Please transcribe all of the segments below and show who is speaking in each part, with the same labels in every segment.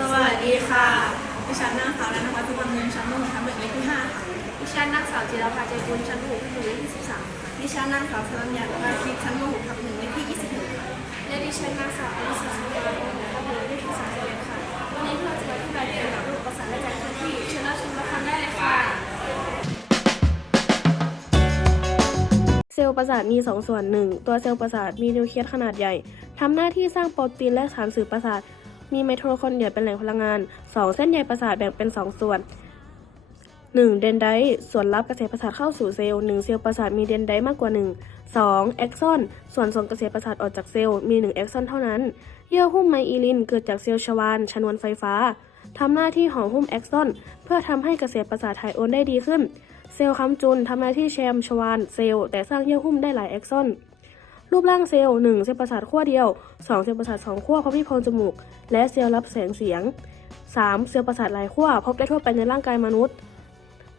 Speaker 1: สวัสดีค่ะ ดิฉันนางสาวนันทวัฒน์สุวรรณเงินชั้นม .6 ทับหนึ่งเลขที่5ค่ะ
Speaker 2: ดิฉันนางสาวจิรภาใจบุญชั้นหกหน่วยที่สิบสาม
Speaker 1: ดิฉันนางสาวสรัญญาภาคิดชั้นม .6 ทับหนึ่งเลขที่26ค่ะ
Speaker 2: และดิฉันนางสาวอริสาสุวรรณทับหนึ่งเลขที่สามสิบเอ็ดค่ะ วันนี้เราจะมาอธิบายเกี่ยวกับระบบประสาทและการเคลื่อนที่เชิญรับชมรับฟังได้เลยค่ะ
Speaker 3: เซลล์ประสาทมี 2 ส่วน 1 ตัวเซลล์ประสาทมีนิวเคลียสขนาดใหญ่ทำหน้าที่สร้างโปรตีนและสารสื่อประสาท มีไมโทคอนเดรียเป็นแหล่งพลังงาน 2 เส้นใยประสาทแบ่งเป็น 2 ส่วน 1. เดนไดต์ส่วนรับกระแสประสาทเข้าสู่เซลล์ 1 เซลล์ประสาทมีเดนไดต์มากกว่า 1 2. เอ็กซอน ส่วนส่งกระแสประสาทออกจากเซลล์ มี1เอ็กซอนเท่านั้น เยื่อหุ้มไมอีลิน เกิดจากเซลล์ชวาน ชนวนไฟฟ้า ทำหน้าที่ห่อหุ้มเอ็กซอน เพื่อทำให้กระแสประสาทถ่ายโอนได้ดีขึ้น เซลล์ค้ำจุนทำหน้าที่แชมชวาน เซลล์แต่สร้างเยื่อหุ้มได้หลายเอ็กซอน รูปร่างเซลล์ 1 เซลล์ประสาทขั้วเดียว 2 เซลล์ประสาท2ขั้วพบที่โพรงจมูก และเซลล์รับแสงเสียง 3. เซลล์ประสาทหลายขั้วพบได้ทั่วไปในร่างกายมนุษย์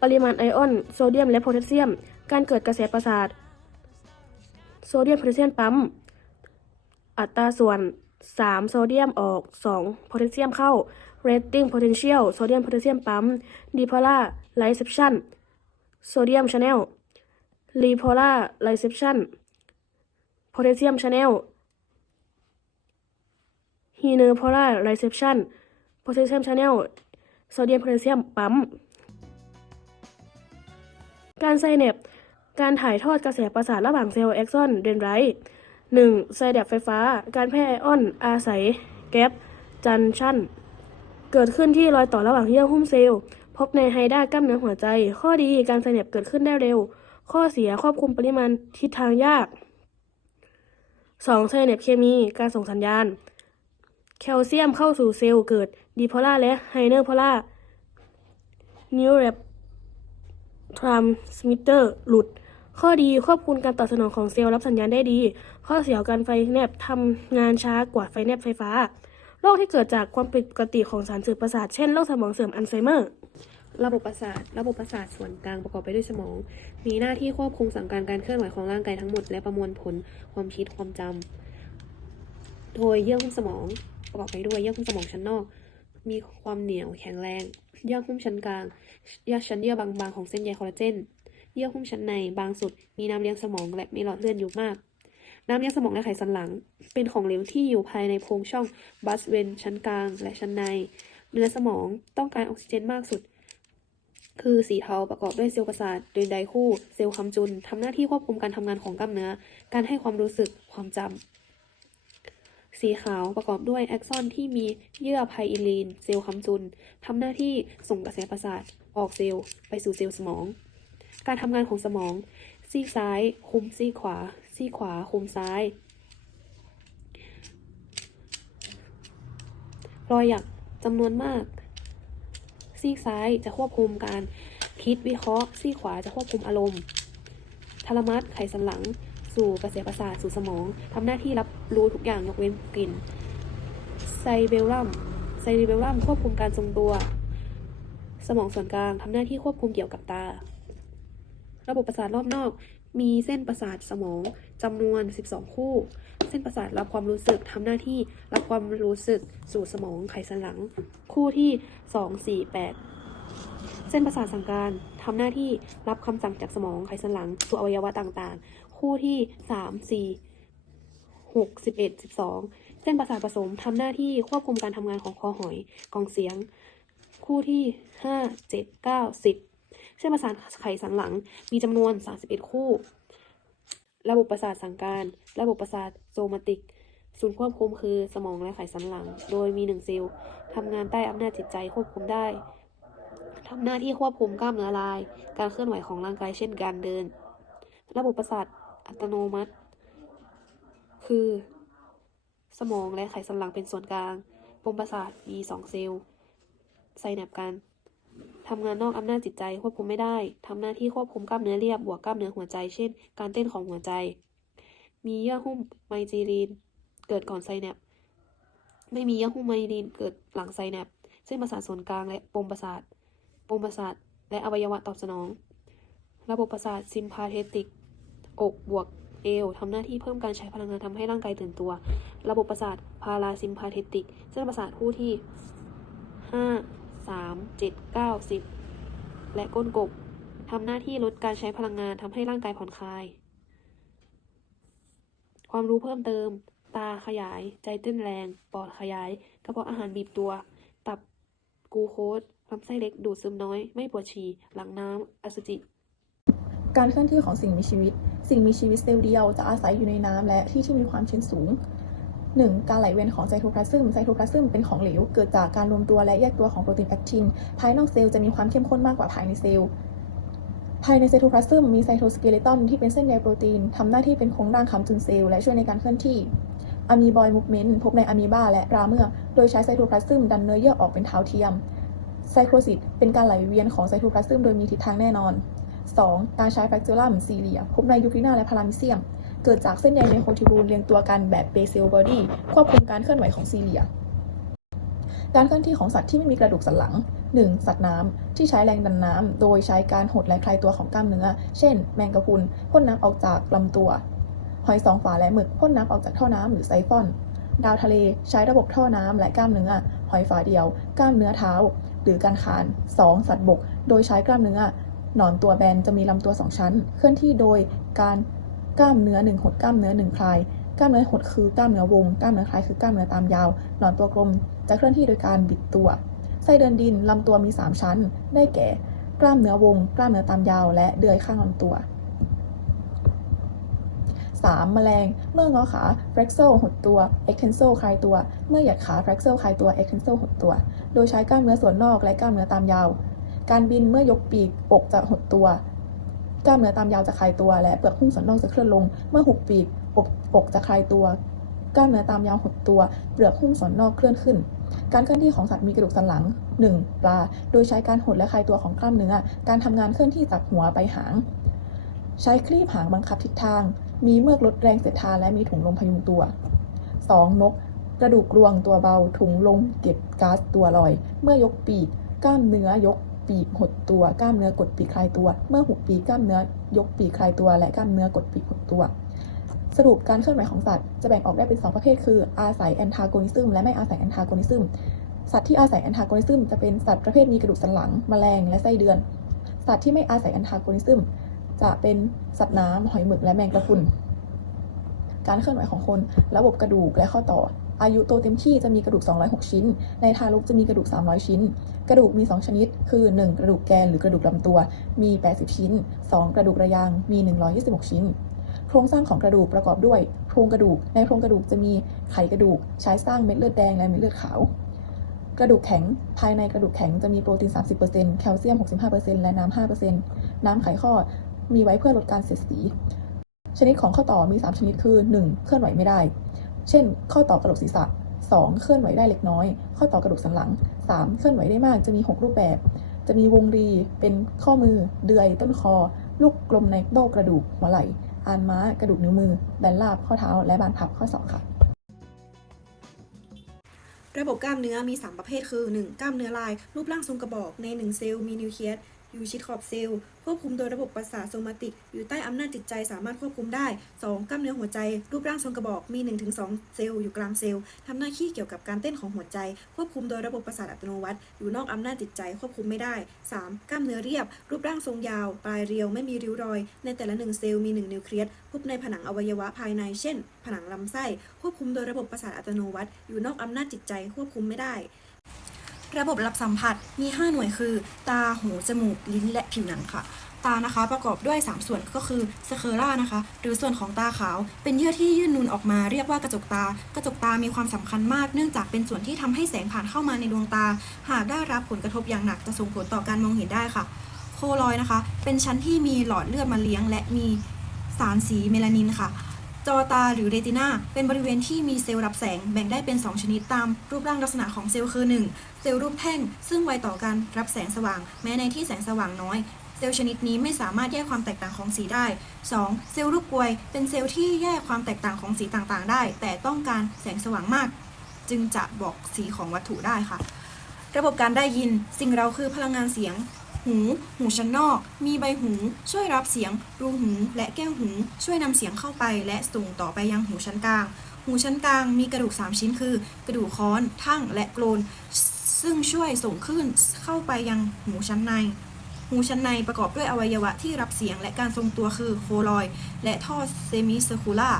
Speaker 3: ปริมาณไอออนโซเดียมและโพแทสเซียม การเกิดกระแสประสาทโซเดียมโพแทสเซียมปั๊ม อัตราส่วน 3 โซเดียมออก 2 โพแทสเซียมเข้า rating potential โซเดียมโพแทสเซียมปั๊ม dipolar reception โซเดียมชาแนล repolar reception โพแทสเซียมชาแนล unipolar reception โพแทสเซียมชาแนลโซเดียมโพแทสเซียมปั๊ม การไซเนปการถ่ายทอดกระแสประสาทระหว่างเซลล์เอ็กซอนเดนไรต์หนึ่งไซเดปไฟฟ้า การแพร่ไอออนอาศัยแกปจันชั่น เกิดขึ้นที่รอยต่อระหว่างเยื่อหุ้มเซลล์ พบในไฮด้ากล้ามเนื้อหัวใจ ข้อดีการไซเนปเกิดขึ้นได้เร็ว ข้อเสียควบคุมปริมาณทิศทางยาก 2. ไซเนปเคมี การส่งสัญญาณ แคลเซียมเข้าสู่เซลล์เกิดดีโพล่าและไฮเนอร์โพล่านิวเรปทรานสมิเตอร์หลุด ข้อดีควบคุมการตอบสนองของเซลล์รับสัญญาณได้ดี ข้อเสียการไฟแนบทำงานช้ากว่าไฟแนบไฟฟ้า โรคที่เกิดจากความผิดปกติของสารสื่อประสาท เช่นโรคสมองเสื่อมอัลไซเมอร์
Speaker 4: ระบบประสาท ระบบประสาทส่วนกลางประกอบไปด้วยสมอง มีหน้าที่ควบคุมสั่งการการเคลื่อนไหวของร่างกายทั้งหมด และประมวลผลความคิดความจำโดยเยื่อหุ้มสมองประกอบไปด้วยเยื่อหุ้มสมองชั้นนอก มีความเหนียวแข็งแรง เยื่อหุ้มชั้นกลางเยื่อชั้นเยื่อบางๆของเส้นใยคอลลาเจน เยื่อหุ้มชั้นในบางสุด มีน้ำเลี้ยงสมองและมีหลอดเลือดอยู่มากน้ำเลี้ยงสมองและไขสันหลัง เป็นของเหลวที่อยู่ภายในโพรงช่องบัสเวนชั้นกลางและชั้นใน เนื้อสมองต้องการออกซิเจนมากสุด คือสีเทาประกอบด้วยเซลล์ประสาทโดยไดคู่ เซลล์คำจุนทำหน้าที่ควบคุมการทำงานของกล้ามเนื้อ การให้ความรู้สึกความจำ สีขาวประกอบด้วยแอ็กซอนที่มีเยื่อไพอิลีน เซลล์คำจุนทำหน้าที่ส่งกระแสประสาทออกเซลล์ไปสู่เซลล์สมอง การทำงานของสมอง ซีกซ้าย คุมซีกขวา ซีกขวา คุมซ้ายรอยหยักจำนวนมาก ซีกซ้ายจะควบคุมการคิดวิเคราะห์ ซีกขวาจะควบคุมอารมณ์ทาลามัสไขสันหลัง สู่กระแสประสาทสู่สมองทำหน้าที่รับรู้ทุกอย่างยกเว้นกลิ่นไซเบลลัมไซเบลลัมควบคุมการทรงตัว สมองส่วนกลางทำหน้าที่ควบคุมเกี่ยวกับตา ระบบประสาทรอบนอกมีเส้นประสาทสมองจำนวน 12 คู่ เส้นประสาทรับความรู้สึกทำหน้าที่รับความรู้สึกสู่สมองไขสันหลัง คู่ที่2 4 8เส้นประสาทสั่งการทำหน้าที่รับคำสั่งจากสมองไขสันหลังสู่อวัยวะต่างๆ คู่ที่3 4 6 11 12เส้นประสาทผสมทำหน้าที่ควบคุมการทำงานของคอหอยกองเสียง คู่ที่5 7 9 10เส้นประสาทไขสันหลังมีจำนวน31คู่ ระบบประสาทสั่งการ ระบบประสาทโซมาติก ศูนย์ควบคุมคือสมองและไขสันหลัง โดยมีหนึ่งเซลล์ทำงานใต้อำนาจจิตใจควบคุมได้ทำหน้าที่ควบคุมกล้ามเนื้อลาย การเคลื่อนไหวของร่างกายเช่นการเดิน ระบบประสาทอัตโนมัติ คือ สมองและไขสันหลังเป็นส่วนกลาง ปมประสาทมีสองเซลล์ไซแนปกัน ทำงานนอกอำนาจจิตใจควบคุมไม่ได้ ทำหน้าที่ควบคุมกล้ามเนื้อเรียบบวกกล้ามเนื้อหัวใจ เช่น การเต้นของหัวใจ มีเยื่อหุ้มไมจีรีน เกิดก่อนไซแนป ไม่มีเยื่อหุ้มไมจีรีนเกิดหลังไซแนป เส้นประสาทส่วนกลางและปมประสาท ปมประสาทและอวัยวะตอบสนอง ระบบประสาทซิมพาเทติก อกบวกเอวทำหน้าที่เพิ่มการใช้พลังงานทำให้ร่างกายตื่นตัว ระบบประสาทพาราซิมพาเทติก เส้นประสาทผู้ที่ห้าสามเจ็ดเก้าสิบและก้นกบทำหน้าที่ลดการใช้พลังงานทำให้ร่างกายผ่อนคลาย ความรู้เพิ่มเติม ตาขยาย ใจเต้นแรง ปอดขยาย กระเพาะอาหารบีบตัว ตับกูโคสลำไส้เล็กดูดซึมน้อย ไม่ปวดฉี่ หลังน้ำอสุจิ
Speaker 5: การเคลื่อนที่ของสิ่งมีชีวิต สิ่งมีชีวิตเซลล์เดียวจะอาศัยอยู่ในน้ำและที่ที่มีความชื้นสูง 1. การไหลเวียนของไซโทพลาซึมไซโทพลาซึมเป็นของเหลว เกิดจากการรวมตัวและแยกตัวของโปรตีนแอคทิน ภายนอกเซลล์จะมีความเข้มข้นมากกว่าภายในเซลล์ ภายในไซโทพลาซึมมีไซโทสเกเลตันที่เป็นเส้นใยโปรตีนทำหน้าที่เป็นโครงร่างค้ำจุนเซลล์และช่วยในการเคลื่อนที่อะมีบอยมูฟเมนต์พบในอะมีบาและราเมื่อโดยใช้ไซโทพลาซึมดันเนื้อเยื่อออกเป็นเท้าเทียม ไซโครซิสเป็นการไหลเวียนของไซโทพลาซึมโดยมีทิศทางแน่นอน 2. การใช้แฟกจูลัมซีเรียพบในยูครินาและพารามิเซียม เกิดจากเส้นใยไมโครทิบูลเรียงตัวกันแบบเบเซลบอดี้ควบคุมการเคลื่อนไหวของซีเรีย การเคลื่อนที่ของสัตว์ที่ไม่มีกระดูกสันหลัง 1. สัตว์น้ำที่ใช้แรงดันน้ำโดยใช้การหดและคลายตัวของกล้ามเนื้อ เช่น แมงกะพรุนพ่นน้ำออกจากลำตัวหอยสองฝาและหมึกพ่นน้ำออกจากท่อน้ำหรือไซฟอน ดาวทะเลใช้ระบบท่อน้ำและกล้ามเนื้อ หอยฝาเดียว กล้ามเนื้อเท้า หรือการคาน 2. สัตว์บก โดยใช้กล้ามเนื้อ หนอนตัวแบนจะมีลำตัวสองชั้น เคลื่อนที่โดยการ กล้ามเนื้อหนึ่งหดกล้ามเนื้อหนึ่งคลายกล้ามเนื้อหดคือกล้ามเนื้อวงกล้ามเนื้อคลายคือกล้ามเนื้อตามยาวหนอนตัวกลมจะเคลื่อนที่โดยการบิดตัวไส้เดินดินลำตัวมี 3 ชั้น ได้แก่ กล้ามเนื้อวง กล้ามเนื้อตามยาว และเดือยข้างลำตัว 3. แมลง เมื่องอขา flexor หดตัว extensor คลายตัว เมื่อหยียดขา flexor คลายตัว extensor หดตัว โดยใช้กล้ามเนื้อส่วนนอกและกล้ามเนื้อตามยาว การบินเมื่อยกปีกอกจะหดตัว กล้ามเนื้อตามยาวจะคลายตัวและเปลือกหุ้มส่วนนอกจะเคลื่อนลง เมื่อหุบปีกอกอกจะคลายตัว กล้ามเนื้อตามยาวหดตัว เปลือกหุ้มส่วนนอกเคลื่อนขึ้น การเคลื่อนที่ของสัตว์มีกระดูกสันหลัง 1. ปลา โดยใช้การหดและคลายตัวของกล้ามเนื้อ การทำงานเคลื่อนที่จากหัวไปหาง ใช้คลีบหางบังคับทิศทาง มีเมือกลดแรงเสียดทานและมีถุงลมพยุงตัว 2. นก กระดูกรวงตัวเบา ถุงลมเก็บก๊าซตัวลอย เมื่อยกปีก กล้ามเนื้อยก ปีกหดตัวกล้ามเนื้อกดปีกคลายตัว เมื่อหุบปีกกล้ามเนื้อยกปีกคลายตัว และกล้ามเนื้อกดปีกหดตัว สรุปการเคลื่อนไหวของสัตว์จะแบ่งออกได้เป็น 2 ประเภท คือ อาศัยแอนทากอนิซึมและไม่อาศัยแอนทากอนิซึมสัตว์ที่อาศัยแอนทากอนิซึมจะเป็นสัตว์ประเภทมีกระดูกสันหลังแมลงและไส้เดือน สัตว์ที่ไม่อาศัยแอนทากอนิซึมจะเป็นสัตว์น้ำหอยหมึกและแมงกะพรุนการเคลื่อนไหวของคน ระบบกระดูกและข้อต่อ อายุโตเต็มที่จะมีกระดูก 206 ชิ้น ในทารกจะมีกระดูก 300 ชิ้น กระดูกมี 2 ชนิด คือ 1. กระดูกแกนหรือกระดูกลำตัว มี 80 ชิ้น 2. กระดูกระยาง มี 126 ชิ้น โครงสร้างของกระดูกประกอบด้วยโครงกระดูก ในโครงกระดูกจะมีไขกระดูก ใช้สร้างเม็ดเลือดแดงและเม็ดเลือดขาว กระดูกแข็ง ภายในกระดูกแข็งจะมีโปรตีน 30%แคลเซียม 65%และน้ำ 5%น้ำไขข้อมีไว้เพื่อลดการเสียดสีชนิดของข้อต่อมี 3 ชนิดคือ 1. เคลื่อนไหวไม่ได้ เช่น ข้อต่อกระโหลกศีรษะ 2. เคลื่อนไหวได้เล็กน้อย ข้อต่อกระดูกสันหลัง 3. เคลื่อนไหวได้มากจะมี 6 รูปแบบ จะมีวงรีเป็นข้อมือ เดือย ต้นคอ ลูกกลมในเบ้ากระดูกหัวไหล่อานม้ากระดูกนิ้วมือแบนราบข้อเท้า และบานพับข้อศอกค่ะ
Speaker 1: ระบบกล้ามเนื้อมี 3 ประเภทคือ 1. กล้ามเนื้อลาย รูปร่างทรงกระบอกใน 1 เซลล์มีนิวเคลียส อยู่ชิดขอบเซลล์ควบคุมโดยระบบประสาทโซมาติก อยู่ใต้อำนาจจิตใจสามารถควบคุมได้ 2. กล้ามเนื้อหัวใจ รูปร่างทรงกระบอกมี 1-2 เซลล์อยู่กลางเซลล์ทำหน้าที่เกี่ยวกับการเต้นของหัวใจ ควบคุมโดยระบบประสาทอัตโนมัติ อยู่นอกอำนาจจิตใจควบคุมไม่ได้ 3. กล้ามเนื้อเรียบ รูปร่างทรงยาว ปลายเรียวไม่มีริ้วรอย ในแต่ละหนึ่งเซลล์มี 1 นิวเคลียสพบในผนังอวัยวะภายใน เช่น ผนังลำไส้ ควบคุมโดยระบบประสาทอัตโนมัติ อยู่นอกอำนาจจิตใจควบคุมไม่ได้ ระบบรับสัมผัสมี 5 หน่วยคือ ตา หู จมูก ลิ้น และผิวหนังค่ะ ตานะคะประกอบด้วย 3 ส่วนก็คือสเคอร่านะคะ หรือส่วนของตาขาว เป็นเยื่อที่ยื่นนูนออกมาเรียกว่ากระจกตา กระจกตามีความสำคัญมาก เนื่องจากเป็นส่วนที่ทำให้แสงผ่านเข้ามาในดวงตา หากได้รับผลกระทบอย่างหนักจะส่งผลต่อการมองเห็นได้ค่ะ โคลอยนะคะ เป็นชั้นที่มีหลอดเลือดมาเลี้ยง และมีสารสีเมลานินค่ะ จอตาหรือเรตินาเป็นบริเวณที่มีเซลล์รับแสงแบ่งได้เป็น 2 ชนิดตามรูปร่างลักษณะของเซลล์คือ 1. เซลล์รูปแท่ง ซึ่งไวต่อการรับแสงสว่าง แม้ในที่แสงสว่างน้อยเซลล์ชนิดนี้ไม่สามารถแยกความแตกต่างของสีได้ 2. เซลล์รูปกลวย เป็นเซลล์ที่แยกความแตกต่างของสีต่างๆ ได้ แต่ต้องการแสงสว่างมาก จึงจะบอกสีของวัตถุได้ค่ะ ระบบการได้ยิน สิ่งเราคือพลังงานเสียง หู หูชั้นนอก มีใบหู ช่วยรับเสียง รูหู และแก้วหู ช่วยนำเสียงเข้าไป และส่งต่อไปยังหูชั้นกลาง หูชั้นกลางมีกระดูก 3 ชิ้นคือ กระดูกค้อน ทั่ง และโกรนซึ่งช่วยส่งคลื่นเข้าไปยังหูชั้นใน หูชั้นในประกอบด้วยอวัยวะที่รับเสียงและการทรงตัวคือโคลอย และท่อเซมิเซอร์คูล่า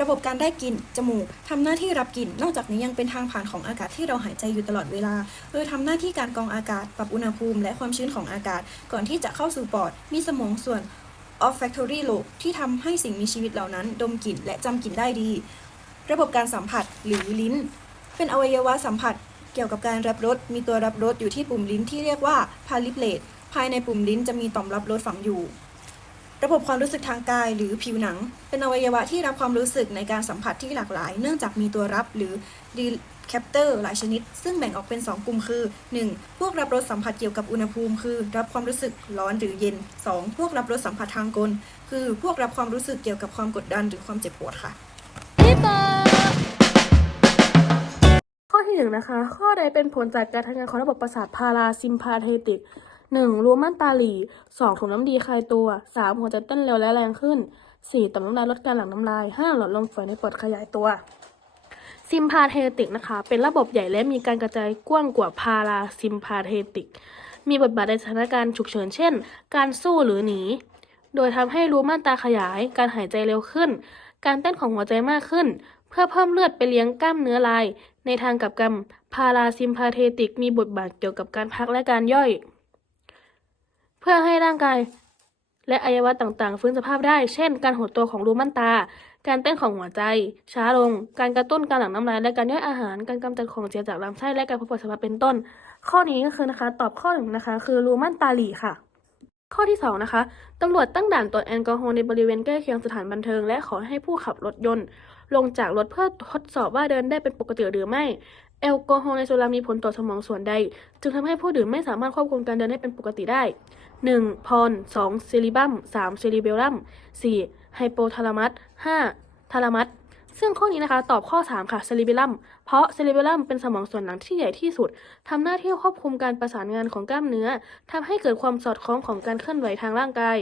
Speaker 1: ระบบการได้กลิ่นจมูกทำหน้าที่รับกลิ่น นอกจากนี้ยังเป็นทางผ่านของอากาศที่เราหายใจอยู่ตลอดเวลา โดยทำหน้าที่การกรองอากาศ ปรับอุณหภูมิ และความชื้นของอากาศ ก่อนที่จะเข้าสู่ปอด มีสมองส่วน olfactory lobe ที่ทำให้สิ่งมีชีวิตเหล่านั้น ดมกลิ่นและจำกลิ่นได้ดี ระบบการสัมผัสหรือลิ้น เป็นอวัยวะสัมผัส เกี่ยวกับการรับรส มีตัวรับรสอยู่ที่ปุ่มลิ้นที่เรียกว่า palate ภายในปุ่มลิ้นจะมีต่อมรับรสฝังอยู่ ระบบความรู้สึกทางกายหรือผิวหนัง เป็นอวัยวะที่รับความรู้สึกในการสัมผัสที่หลากหลาย เนื่องจากมีตัวรับหรือ receptor หลายชนิด ซึ่งแบ่งออกเป็น 2 กลุ่มคือ 1. พวกรับรสสัมผัสเกี่ยวกับอุณหภูมิ คือ รับความรู้สึกร้อนหรือเย็น 2. พวกรับรสสัมผัสทางกล คือ พวกรับความรู้สึกเกี่ยวกับความกดดันหรือความเจ็บปวดค่ะ
Speaker 6: ข้อที่หนึ่งนะคะ ข้อใดเป็นผลจากการทำงานของระบบประสาทพาราซิมพาเทติก หนึ่งรูม่านตาหลีสองถุงน้ำดีคลายตัวสามหัวใจเต้นเร็วและแรงขึ้นสี่ต่อมน้ำลายลดการหลั่งน้ำลายห้าหลอดลมฝอยในปอดขยายตัวซิมพาเทติกนะคะ เป็นระบบใหญ่และมีการกระจายกว้างกว่าพาราซิมพาเทติก มีบทบาทในสถานการณ์ฉุกเฉินเช่น การสู้หรือหนี โดยทำให้รูม่านตาขยาย การหายใจเร็วขึ้น การเต้นของหัวใจมากขึ้น เพื่อเพิ่มเลือดไปเลี้ยงกล้ามเนื้อลาย ในทางกลับกันพาราซิมพาเทติก มีบทบาทเกี่ยวกับการพักและการย่อย เพื่อให้ร่างกาย และอวัยวะต่างๆ ฟื้นสภาพได้ เช่น การหดตัวของรูม่านตา การเต้นของหัวใจ ช้าลง การกระตุ้นการหลั่งน้ำลาย และการย่อยอาหาร การกำจัดของเสียจากลำไส้ และการพบปัสสาวะเป็นต้น ข้อนี้ก็คือนะคะ ตอบข้อหนึ่งนะคะ คือรูม่านตาหลีค่ะ ข้อที่สองนะคะตำรวจตั้งด่านตรวจแอลกอฮอล์ในบริเวณใกล้เคียงสถานบันเทิง และขอให้ผู้ขับรถยนต์ ลงจากรถเพื่อทดสอบว่าเดินได้เป็นปกติหรือไม่แอลกอฮอล์ในสุรามีผลต่อสมองส่วนใด จึงทำให้ผู้ดื่มไม่สามารถควบคุมการเดินได้เป็นปกติได้ 1. พร 2. ซิลิบัม 3. ซิลิเบลลัม 4. ไฮโปทาลามัส 5. ทาลามัสซึ่งข้อนี้นะคะตอบข้อ 3 ค่ะซิลิเบลลัม เพราะเซิลิเบลลัมเป็นสมองส่วนหลังที่ใหญ่ที่สุดทำหน้าที่ควบคุมการประสานงานของกล้ามเนื้อทำให้เกิดความสอดคล้องของการเคลื่อนไหวทางร่างกาย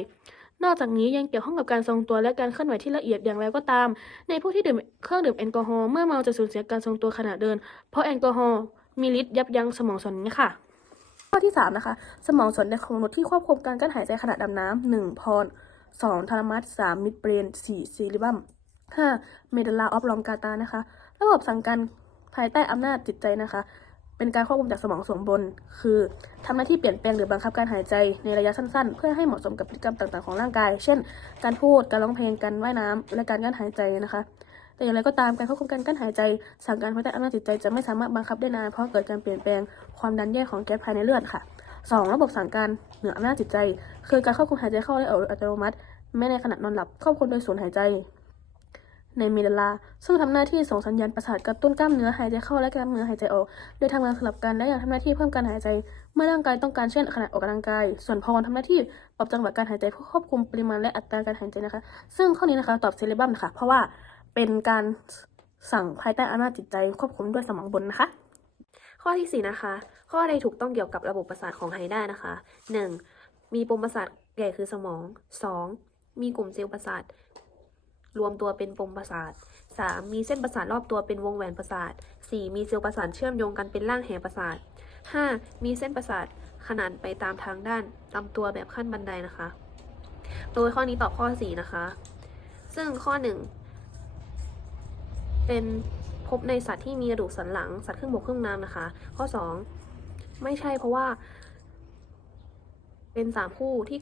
Speaker 6: นอกจากนี้ยังเกี่ยวข้องกับการทรงตัวและการเคลื่อนไหวที่ละเอียดอย่างไรก็ตาม ในผู้ที่ดื่มเครื่องดื่มแอลกอฮอล์เมื่อเมาจะสูญเสียการทรงตัวขณะเดิน เพราะแอลกอฮอล์มีฤทธิ์ยับยั้งสมองส่วนนี้ค่ะ ข้อที่ 3 นะคะ สมองส่วนใดของมนุษย์ที่ควบคุมการกั้นหายใจขณะดำน้ำหนึ่งพรสองทารามัสสามมิดเบรนสี่ซิลิบัมห้าเมดลาออฟลอมกาตานะคะ ระบบสั่งการภายใต้อำนาจจิตใจนะคะ เป็นการควบคุมจากสมองส่วนบน คือทำหน้าที่เปลี่ยนแปลงหรือบังคับการหายใจในระยะสั้นๆ เพื่อให้เหมาะสมกับพฤติกรรมต่างๆของร่างกาย เช่น การพูด การร้องเพลง การว่ายน้ำและการกั้นหายใจนะคะ แต่อย่างไรก็ตามการควบคุมการกั้นหายใจ สั่งการภายใต้อำนาจจิตใจจะไม่สามารถบังคับได้นานเพราะเกิดการเปลี่ยนแปลงความดันแยกของแก๊สภายในเลือดค่ะสองระบบสั่งการเหนืออำนาจจิตใจ คือการควบคุมหายใจเข้าและออกโดยอัตโนมัติแม้ในขณะนอนหลับควบคุมโดยศูนหายใจในเมดลลาซึ่งทำหน้าที่ส่งสัญญาณประสาทกระตุ้นกล้ามเนื้อหายใจเข้าและกล้ามเนื้อหายใจออก โดยทำงานสลับกันและยังทำหน้าที่เพิ่มการหายใจ เมื่อร่างกายต้องการเช่นขณะออกกำลังกาย ส่วนพรทำหน้าที่ปรับจังหวะการหายใจเพื่อควบคุมปริมาณและอัตราการหายใจนะคะ ซึ่งข้อนี้นะคะตอบเซเลบัมค่ะ เพราะว่า เป็นการสั่งภายใต้อำนาจจิตใจควบคุมด้วยสมองบนนะคะ
Speaker 4: ข้อที่ 4 นะคะ ข้อใดถูกต้องเกี่ยวกับระบบประสาทของไฮด้านะคะ 1. มีปมประสาทใหญ่คือสมอง 2. มีกลุ่มเซลล์ประสาท รวมตัวเป็นปมประสาท 3. มีเส้นประสาทรอบตัวเป็นวงแหวนประสาท 4. มีเซลล์ประสาทเชื่อมโยงกันเป็นร่างแหประสาท 5. มีเส้นประสาทขนานไปตามทางด้านลำตัวแบบขั้นบันไดนะคะ โดยข้อนี้ตอบข้อ 4 นะคะ ซึ่งข้อ 1 เป็นพบในสัตว์ที่มีกระดูกสันหลัง สัตว์ครึ่งบกครึ่งน้ำนะคะ ข้อ 2 ไม่ใช่เพราะว่า เป็นสามคู่ที่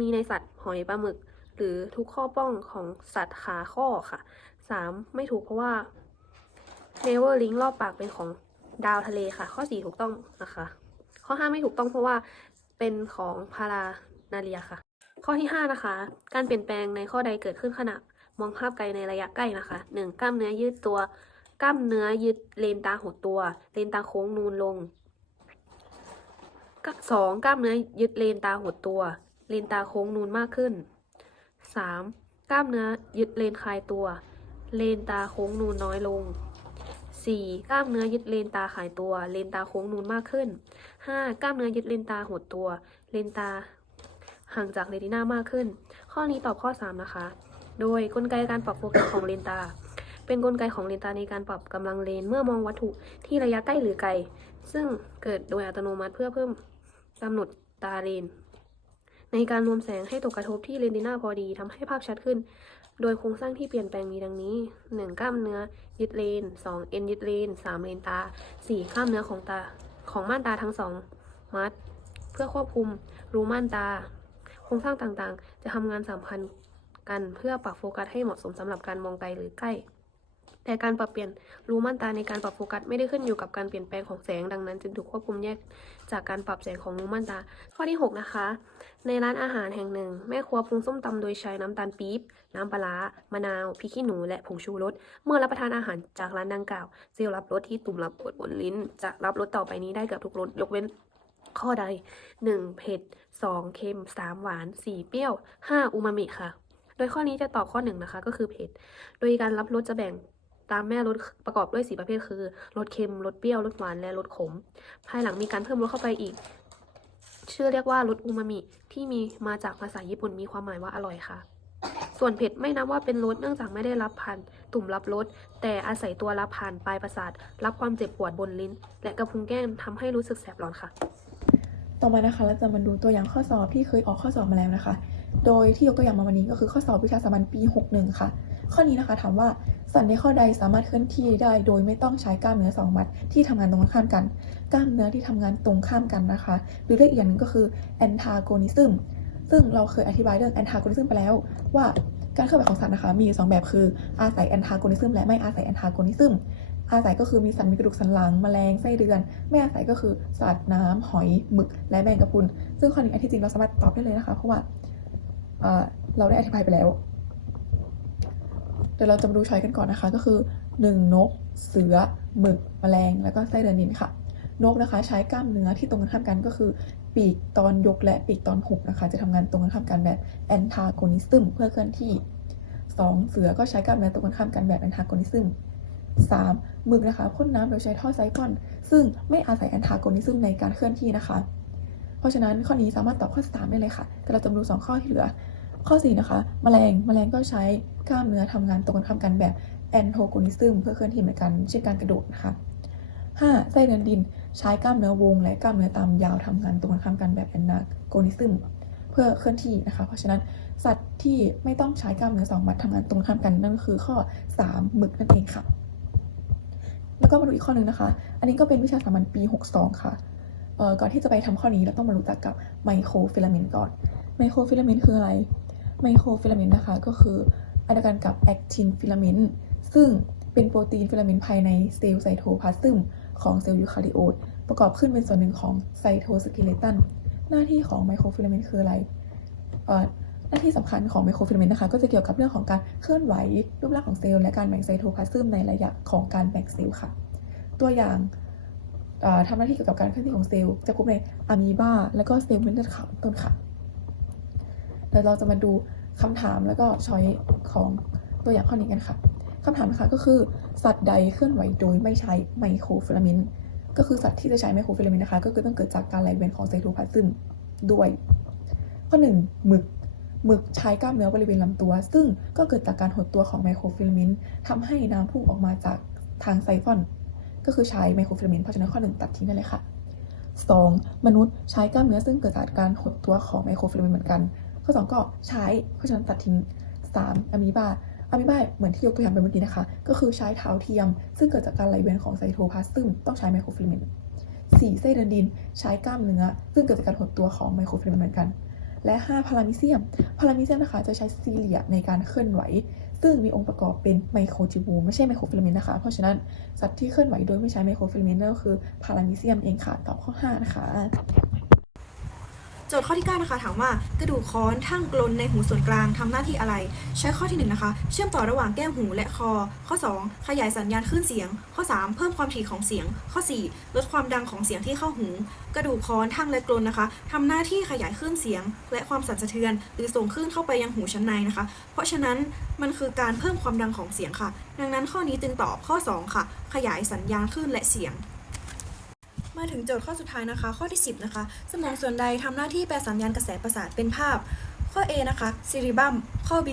Speaker 4: มีในสัตว์หอยปลาหมึก หรือทุกข้อป้องของสัตว์ขาข้อค่ะ 3. ไม่ถูกเพราะว่าเนเวอร์ลิงรอบปากเป็นของดาวทะเลค่ะ ข้อ 4 ถูกต้องนะคะ ข้อ 5 ไม่ถูกต้องเพราะว่าเป็นของพารานาเรียค่ะ ข้อที่ 5 นะคะ การเปลี่ยนแปลงในข้อใดเกิดขึ้นขณะ มองภาพไกลในระยะใกล้นะคะ 1. กล้ามเนื้อยืดตัว กล้ามเนื้อยืดเลนตาหดตัว เลนตาโค้งนูนลงสองกล้ามเนื้อยึดเลนตาหดตัว เลนตาโค้งนูนมากขึ้น 3. กล้ามเนื้อยึดเลนคลายตัว เลนตาโค้งนูนน้อยลง 4. กล้ามเนื้อยึดเลนตาขายตัว เลนตาโค้งนูนมากขึ้น 5. กล้ามเนื้อยึดเลนตาหดตัว เลนตาห่างจากเรตินามากขึ้น ข้อนี้ตอบข้อ 3 นะคะ โดยกลไกการปรับโฟกัสของเลนตา เป็นกลไกของเลนตาในการปรับกำลังเลนเมื่อมองวัตถุที่ระยะใกล้หรือไกล ซึ่งเกิดโดยอัตโนมัติเพื่อเพิ่มกำหนดตาเลน ในการรวมแสงให้ตกกระทบที่เลนติน่าพอดีทำให้ภาพชัดขึ้น โดยโครงสร้างที่เปลี่ยนแปลงมีดังนี้ 1. กล้ามเนื้อยึดเลน 2. เอ็นยึดเลน 3. เลนตา 4. กล้ามเนื้อของตาของม่านตาทั้งสองมัด เพื่อควบคุมรูม่านตา โครงสร้างต่างๆ จะทำงานสัมพันธ์ กัน เพื่อปรับโฟกัสให้เหมาะสมสำหรับการมองไกลหรือใกล้ แต่การปรับเปลี่ยนรูม่านตาในการปรับโฟกัสไม่ได้ขึ้นอยู่กับการเปลี่ยนแปลงของแสงดังนั้น จึงถูกควบคุมแยกจากการปรับแสงของรูม่านตา ข้อที่ 6 นะคะ ในร้านอาหารแห่งหนึ่ง แม่ครัวปรุงส้มตำโดยใช้น้ำตาลปี๊บน้ำปลามะนาวพริกขี้หนู และผงชูรส เมื่อรับประทานอาหารจากร้านดังกล่าวเซลล์รับรสที่ตุ่มรับรสบนลิ้น จะรับรสต่อไปนี้ได้เกือบทุกรสยกเว้นข้อใด 1. เผ็ด 2. เค็ม 3. หวาน 4. เปรี้ยว 5. อูมามิค่ะ ดยข้อนี้จะตอบข้อหนึ่งนะคะ ก็คือเผ็ด โดยการรับรสจะแบ่งตามแม่รสประกอบด้วยสีประเภทคือรสเค็มรสเปรี้ยวรสหวานและรสขม ภายหลังมีการเพิ่มรสเข้าไปอีก ชื่อเรียกว่ารสอูมามิที่มีมาจากภาษาญี่ปุ่นมีความหมายว่าอร่อยค่ะ ส่วนเผ็ดไม่นับว่าเป็นรสเนื่องจากไม่ได้รับผ่านตุ่มรับรสแต่อาศัยตัวรับผ่านปลายประสาท รับความเจ็บปวดบนลิ้น และกระพุ้งแก้มทำให้รู้สึกแสบร้อนค่ะ
Speaker 5: ต่อมานะคะเราจะมาดูตัวอย่างข้อสอบที่เคยออกข้อสอบมาแล้วนะคะ โดยที่ยกตัวอย่างมาวันนี้ก็คือข้อสอบวิชาสามัญปี 61 ค่ะ ข้อนี้นะคะถามว่าสัตว์ในข้อใดสามารถเคลื่อนที่ได้ โดยไม่ต้องใช้กล้ามเนื้อสองมัดที่ทำงานตรงข้ามกัน กล้ามเนื้อที่ทำงานตรงข้ามกันนะคะ หรือเรียกอีกอย่างหนึ่งก็คือ antagonism ซึ่งเราเคยอธิบายเรื่อง antagonism ไปแล้ว ว่าการเคลื่อนไหวของสัตว์นะคะ มีอยู่สองแบบคืออาศัย antagonism และไม่อาศัย antagonism อาศัยก็คือมีสัตว์มีกระดูกสันหลังแมลงไส้เดือน ไม่อาศัยก็คือสัตว์น้ำหอยหมึกและแมงกะพรุน ซึ่งข้อนี้ที่จริงเราสามารถตอบได้เลยนะคะ เพราะว่า เเราได้อธิบายไปแล้ว เดี๋ยวเราจะมาดูช้อยกันก่อนนะคะ ก็คือ 1 นก เสือ หมึก แมลง แล้วก็ไส้เดือนนินค่ะ นกนะคะ ใช้กล้ามเนื้อที่ตรงกันข้ามกันก็คือ ปีกตอนยกและปีกตอนหุบนะคะ จะทำงานตรงกันข้ามกันแบบ antagonism เพื่อเคลื่อนที่ 2. เสือก็ใช้กล้ามเนื้อตรงกันข้ามกันแบบ antagonism 3. หมึกนะคะพ่นน้ำโดยใช้ท่อไซฟอน ซึ่งไม่อาศัย antagonism ในการเคลื่อนที่นะคะ เพราะฉะนั้นข้อนี้สามารถตอบข้อ3ได้เลยค่ะ แต่เราจะมาดู 2 ข้อที่เหลือ ข้อ 4 นะคะแมลงแมลงก็ใช้กล้ามเนื้อทำงานตรงกันข้ามกันแบบ antagonism เพื่อเคลื่อนที่เหมือนกันเช่นการกระโดดนะคะ 5. ไส้เดือนดินใช้กล้ามเนื้อวง และกล้ามเนื้อตามยาวทำงานตรงกันข้ามกันแบบ antagonism เพื่อเคลื่อนที่นะคะ เพราะฉะนั้นสัตว์ที่ไม่ต้องใช้กล้ามเนื้อสองมัดทำงานตรงข้ามกันนั่นก็คือข้อ 3 หมึกนั่นเองค่ะ แล้วก็มาดูอีกข้อหนึ่งนะคะ อันนี้ก็เป็นวิชาสามัญปี 62 ค่ะเอ่อ ก่อนที่จะไปทำข้อนี้เราต้องมารู้จักกับไมโครฟิลาเมนต์ก่อนไมโครฟิลาเมนต์คืออะไรไมโครฟิลาเมนต์นะคะก็คืออันเดียวกันกับแอคทินฟิลาเมนต์ซึ่งเป็นโปรตีนฟิลาเมนต์ภายในเซลล์ไซโทพลาซึมของเซลล์ยูคาริโอตประกอบขึ้นเป็นส่วนหนึ่งของไซโทสเกเลตันหน้าที่ของไมโครฟิลาเมนต์คืออะไรหน้าที่สำคัญของไมโครฟิลาเมนต์นะคะก็จะเกี่ยวกับเรื่องของการเคลื่อนไหวรูปร่างของเซลล์และการแบ่งไซโทพลาซึมในระยะของการแบ่งเซลล์ค่ะ ตัวอย่าง ทำหน้าที่เกี่ยวกับการเคลื่อนที่ของเซลล์จะพบในอะมีบาแล้วก็เซลล์เม็ดเลือดขาวต้นค่ะเดี๋ยวเราจะมาดูคำถามแล้วก็ช้อยของตัวอย่างข้อนี้กันค่ะคำถามนะคะก็คือสัตว์ใดเคลื่อนไหวโดยไม่ใช้ไมโครฟิลาเมนต์ก็คือสัตว์ที่จะใช้ไมโครฟิลาเมนต์นะคะ ก็คือต้องเกิดจากการไหลเวียนของไซโทพลาซึมด้วย ข้อหนึ่งหมึกหมึกใช้กล้ามเนื้อบริเวณลำตัว ซึ่งก็เกิดจากการหดตัวของไมโครฟิลาเมนต์ทำให้น้ำพุ่งออกมาจากทางไซฟอน ก็คือใช้ไมโครฟิลาเมนต์เพราะฉะนั้นข้อหนึ่งตัดทิ้งได้เลยค่ะ 2. มนุษย์ใช้กล้ามเนื้อซึ่งเกิดจากการหดตัวของไมโครฟิลาเมนต์เหมือนกัน ข้อ 2 ก็ใช้เพราะฉะนั้นตัดทิ้ง 3. อะมีบาอะมีบาเหมือนที่ยกตัวอย่างไปเมื่อกี้นะคะ ก็คือใช้เท้าเทียม ซึ่งเกิดจากการไหลเวียนของไซโทพลาซึมต้องใช้ไมโครฟิลาเมนต์ 4. ไส้เดือนดิน ใช้กล้ามเนื้อ ซึ่งเกิดจากการหดตัวของไมโครฟิลาเมนต์เหมือนกัน และ 5. พารามิเซียม พารามิเซียมนะคะจะใช้ซีเลียในการเคลื่อนไหว ซึ่งมีองค์ประกอบเป็นไมโครจิบูลไม่ใช่ไมโครฟิลาเมนต์นะคะ เพราะฉะนั้นสัตว์ที่เคลื่อนไหวโดยไม่ใช้ไมโครฟิลาเมนต์นั่นก็คือพารามิเซียมเองค่ะตอบข้อ 5 นะคะ
Speaker 1: จทย์ข้อที่ 9 นะคะ ถามว่ากระดูกค้อนทั้งกลนในหูส่วนกลางทำหน้าที่อะไร ใช้ข้อที่ 1 นะคะ เชื่อมต่อระหว่างแก้มหูและคอ ข้อ 2 ขยายสัญญาณคลื่นเสียง ข้อ 3 เพิ่มความถี่ของเสียง ข้อ 4 ลดความดังของเสียงที่เข้าหู กระดูกค้อนทั้งและกลนนะคะทำหน้าที่ขยายคลื่นเสียง และความสั่นสะเทือน หรือส่งคลื่นเข้าไปยังหูชั้นในนะคะ เพราะฉะนั้นมันคือการเพิ่มความดังของเสียงค่ะ ดังนั้นข้อนี้จึงตอบข้อ 2 ค่ะ ขยายสัญญาณคลื่นและเสียง มาถึงโจทย์ข้อสุดท้ายนะคะ ข้อที่ 10 นะคะ สมองส่วนใดทำหน้าที่แปลสัญญาณกระแสประสาทเป็นภาพ ข้อ A นะคะ cerebrum ข้อ B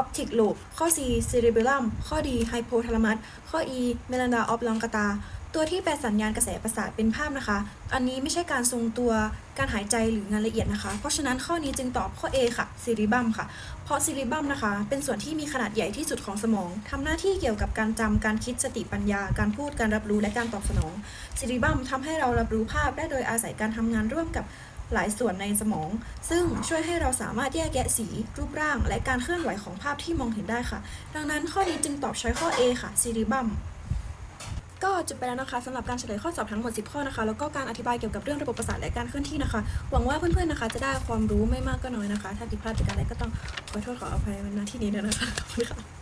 Speaker 1: optic lobe ข้อ C cerebellum ข้อ D hypothalamus ข้อ E medulla oblongata ตัวที่แปลสัญญาณกระแสประสาทเป็นภาพนะคะ อันนี้ไม่ใช่การทรงตัวการหายใจหรืองานละเอียดนะคะ เพราะฉะนั้นข้อนี้จึงตอบข้อ A ค่ะซิริบัมค่ะ เพราะซิริบัมนะคะ เป็นส่วนที่มีขนาดใหญ่ที่สุดของสมองทำหน้าที่เกี่ยวกับการจำการคิดสติปัญญา การพูดการรับรู้และการตอบสนองซิริบัมทำให้เรารับรู้ภาพได้โดยอาศัยการทำงานร่วมกับหลายส่วนในสมอง ซึ่งช่วยให้เราสามารถแยกแยะสี รูปร่าง และการเคลื่อนไหวของภาพที่มองเห็นได้ค่ะ ดังนั้นข้อนี้จึงตอบช้อยข้อ A ค่ะซิริบัม ก็จบไปแล้วนะคะสำหรับการเฉลยข้อสอบทั้งหมด 10 ข้อนะคะ แล้วก็การอธิบายเกี่ยวกับเรื่องระบบประสาทและการเคลื่อนที่นะคะ หวังว่าเพื่อนๆนะคะ จะได้ความรู้ไม่มากก็น้อยนะคะ ถ้าผิดพลาดจากการใดก็ต้องขอโทษขออภัยในหน้าที่นี้ด้วยนะคะขอบคุณค่ะ